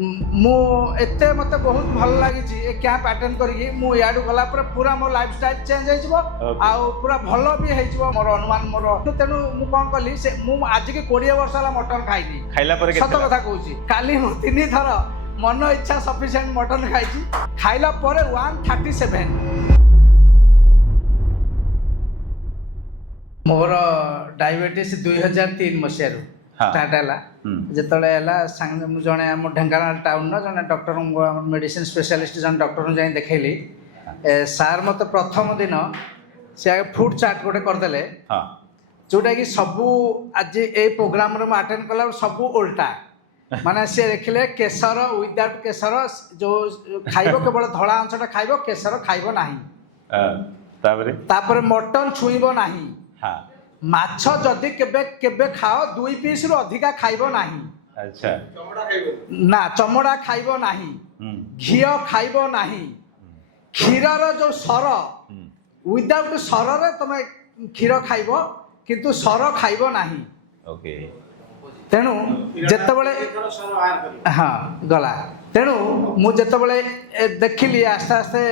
मु एते मते बहुत भल लगी ए कैंप अटेंड करी मु याडू गला पर पूरा मो लाइफस्टाइल चेंज हो आ पूरा भल भी हो मोर अनुमान मोर तेणु मु कौन कली से मु आज के 20 वर्ष वाला मटन खाइनी खाइला पर सत कथा कहूची काली मु 3 थर मन इच्छा सफिशिएंट मटन खाइची खाइला पर 137 मोर डायबिटीज 2003 मसिया स्टार्ट है जिते जड़े आम ढेंकानाल टाउन जड़े डॉक्टर मेडिसिन स्पेशलिस्ट जन डॉक्टर जाए देखली सार मत प्रथम दिन से फूड चार्ट गोटे करदे जोटा कि सबू आज ये प्रोग्राम अटेंड कला सबू उल्टा माने सी देखिले केसर विदाउट केसर जो खाइब केवल धड़ा अंशटा खाइब केसर खाइब नाही मटन छुईब नाही माछ जदि केबे केबे खाओ 2 पीस रु अधिका खाइबो नाही। अच्छा ना चमड़ा खाइबो नाही घिओ खाइबो नाही क्षीरर जो सर विदाउट सर रे तमे क्षीर खाइबो किंतु सर खाइबो नाही। ओके तेणु जेतेबेले हाँ गला तेणु मु जेतेबेले देखिली आस्ते आस्ते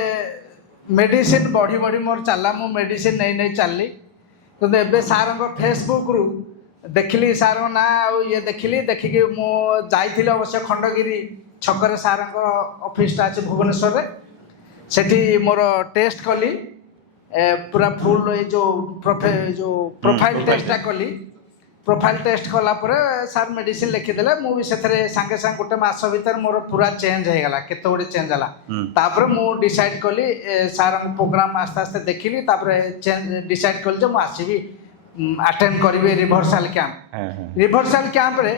मेडिसिन बढ़ी बढ़ी मोर चलला मु मेडिसिन नहीं नहीं चलली तो एबे सार फेसबुक रु देखिली सार ना ये देखिली देखिकी मु जाइथिली अवश्य खंडगिरी छकरे सार ऑफिस अच्छे भुवनेश्वर रे सेठी मोर टेस्ट कली पूरा फुल जो प्रोफाइल टेस्ट कली प्रोफाइल टेस्ट कला पर सार मेडिसिन लिखिदेले मु भी सेथरे संगे संग गोटे मास भीतर मोर पूरा चेंज हो गला केते गोटे चेंज हला तापर मु डिसाइड कली सार प्रोग्राम आस्ते आस्ते देखिली तापर चेंज डिसाइड कली जे मु आसीबी अटेंड करिवे रिवर्सल कैंप रे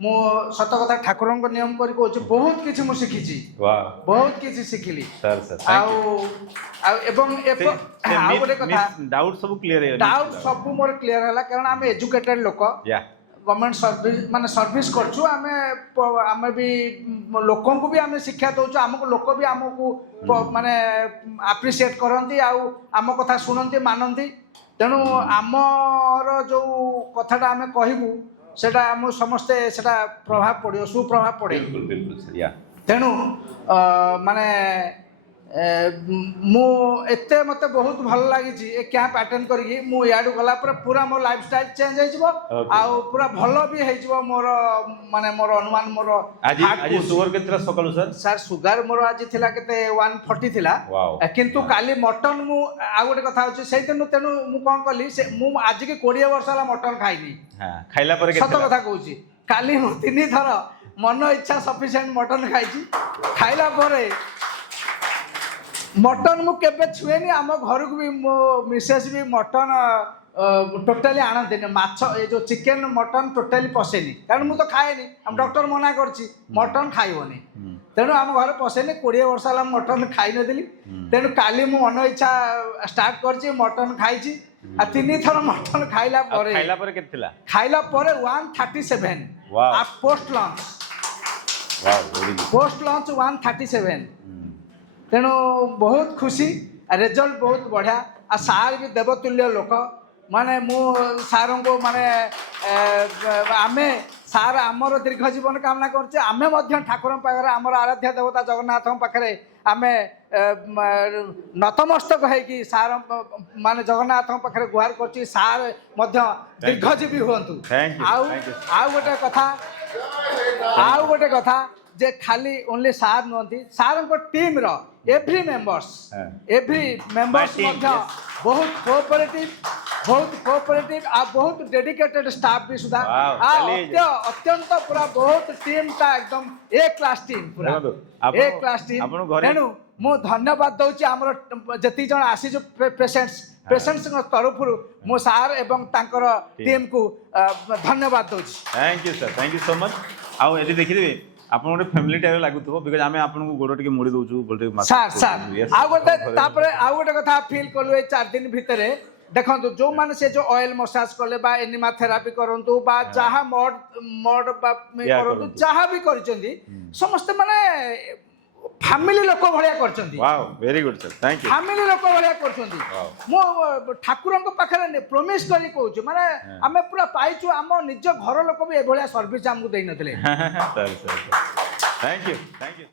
मु सत कथा ठाकुर नियम करी कहूँ बहुत किसी मु शिखी बहुत किसी शिखिली डाउट सब मोर क्लियर है कारण आम एजुकेटेड लोक गवर्नमेंट सर्विस माने सर्विस करछु आमे भी लोकों को भी आमे शिक्षा दउछु हमको लोक भी हमको माने एप्रिशिएट करंती आम कथा सुनंती मानंती तेणु आमर जो कथाटा आमे कहबू सेटा आम समस्ते सेटा प्रभाव पड़ो सुप्रभाव पड़े तेणु माने मु एते मते बहुत भल लगी ए कैंप अटेंड करी मु याडू गला पर पूरा मो लाइफस्टाइल चेंज हो पूरा भल भी हो मोर माने मोर अनुमान मोर आज सुगर केतरा सकाळु सर सुगर मोर आज थिला केते 140 थिला किंतु काली मटन मु आ गोटे कथा होची से दिन तेनु मु कोन कली से मु आज के 20 वर्ष वाला मटन खाइनी खाइला पर सत कथा कहूची काली मु 3 थर मन इच्छा सफिशिएंट मटन खाइची खाइला परे मटन मु केबे छुएनी आम घर को भी मो मिसेस भी मटन टोटाली आणते माछ ये जो चिकेन मटन टोटाली पशेनी कारण मु तो खाएनी हम डॉक्टर मना करछि मटन खाइबनी तेणु आम घर पशेनी 20 वर्ष वाला मटन खाई नदिली तेणु काली मु मन इच्छा स्टार्ट करछि मटन खाइछि आ 3 थर मटन खाइला परे केतला खाइला परे 137 आ पोस्ट लॉन्च 137 तेणु बहुत खुशी रिजल्ट बहुत बढ़िया आ सार भी देवतुल्य लोक माने मु सार को माने आमे सार आमर दीर्घ जीवन कामना करछे आमे मध्य ठाकुर पाखरे आमर आराध्य देवता जगन्नाथ पाखरे आमे नतमस्तक है कि सार माने जगन्नाथ पाखरे गुहार करछि सार मध्य दीर्घजीवी हुंतु आउ गोटे कथा जे खाली ओनली सार नुहति सार को टीम रो एवरी मेंबर्स बहुत कोऑपरेटिव आ बहुत डेडिकेटेड स्टाफ भी सुधा अत्यंत पूरा बहुत टीम ता एकदम ए क्लास टीम पूरा ए क्लास टीम तेणु मु धन्यवाद दउची हमर जति जण आसी जो पेशेंट्स तरफ मो सार एवं तांकर टीम को धन्यवाद दउची थैंक यू सो मच आ एदी देखिबे आपन गोटे फैमिली टाइप लागुथबो बिकॉज़ आमे आपन को गोड़ टिके मोड़ी दउछु गोटे सर आ गोटे तापरे आ गोटे कथा फील करलु ए 4 दिन भितरे देखंतु जो माने से जो ऑयल मसाज करले बा एनिमा थेरापी करंतु बा जहा मड बा करंतु जहा भी करचंदी समस्त माने फैमिली लोक भलिया करचंदी wow very good sir thank you family लोक भलिया करचंदी मो ठाकुर को पाखरे प्रॉमिस करी कहूछु माने हमें पूरा पाइछु हम निज घर लोक भी ए भलिया सर्विस हमकु देई नथिले sir thank you thank you